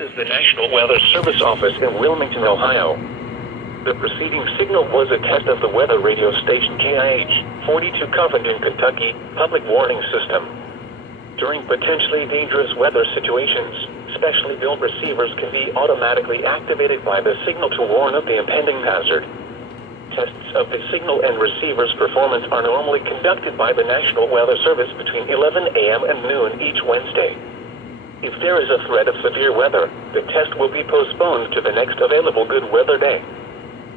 is the National Weather Service office in Wilmington, Ohio. The preceding signal was a test of the weather radio station KIH 42 Covington, Kentucky, public warning system. During potentially dangerous weather situations, specially built receivers can be automatically activated by the signal to warn of the impending hazard. Tests of the signal and receiver's performance are normally conducted by the National Weather Service between 11 a.m. and noon each Wednesday. If there is a threat of severe weather, the test will be postponed to the next available good weather day.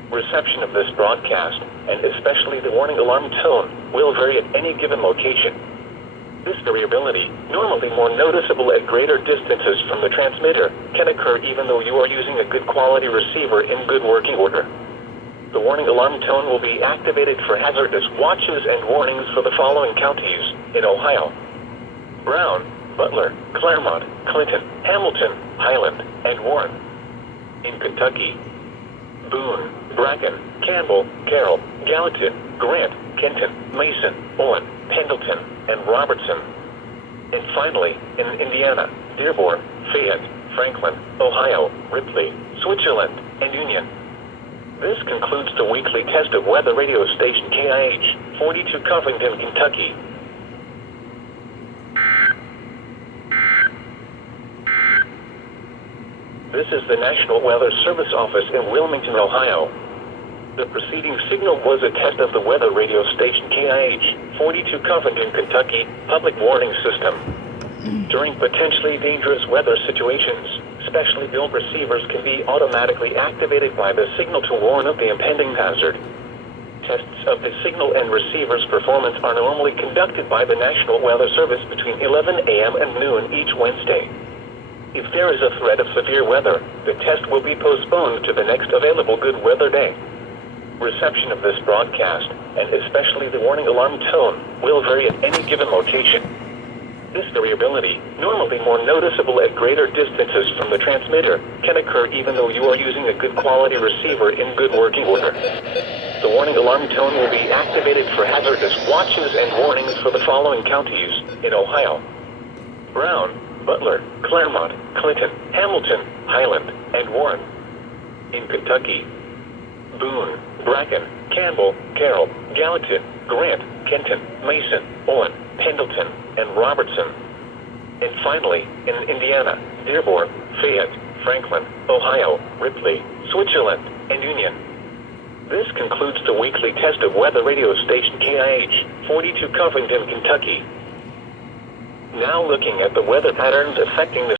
Reception of this broadcast, and especially the warning alarm tone, will vary at any given location. This variability, normally more noticeable at greater distances from the transmitter, can occur even though you are using a good quality receiver in good working order. The warning alarm tone will be activated for hazardous watches and warnings for the following counties in Ohio: Brown, Butler, Claremont, Clinton, Hamilton, Highland, and Warren. In Kentucky: Boone, Bracken, Campbell, Carroll, Gallatin, Grant, Kenton, Mason, Owen, Pendleton, and Robertson. And finally, in Indiana: Dearborn, Fayette, Franklin, Ohio, Ripley, Switzerland, and Union. This concludes the weekly test of weather radio station KIH 42 Covington, Kentucky. This is the National Weather Service office in Wilmington, Ohio. The preceding signal was a test of the weather radio station KIH 42 Covington, Kentucky, public warning system. During potentially dangerous weather situations, specially built receivers can be automatically activated by the signal to warn of the impending hazard. Tests of the signal and receiver's performance are normally conducted by the National Weather Service between 11 a.m. and noon each Wednesday. If there is a threat of severe weather, the test will be postponed to the next available good weather day. Reception of this broadcast, and especially the warning alarm tone, will vary at any given location. This variability, normally more noticeable at greater distances from the transmitter, can occur even though you are using a good quality receiver in good working order. The warning alarm tone will be activated for hazardous watches and warnings for the following counties in Ohio: Brown, Butler, Claremont, Clinton, Hamilton, Highland, and Warren. In Kentucky: Boone, Bracken, Campbell, Carroll, Gallatin, Grant, Kenton, Mason, Owen, Pendleton, and Robertson. And finally, in Indiana: Dearborn, Fayette, Franklin, Ohio, Ripley, Switzerland, and Union. This concludes the weekly test of weather radio station KIH 42 Covington, Kentucky. Now looking at the weather patterns affecting the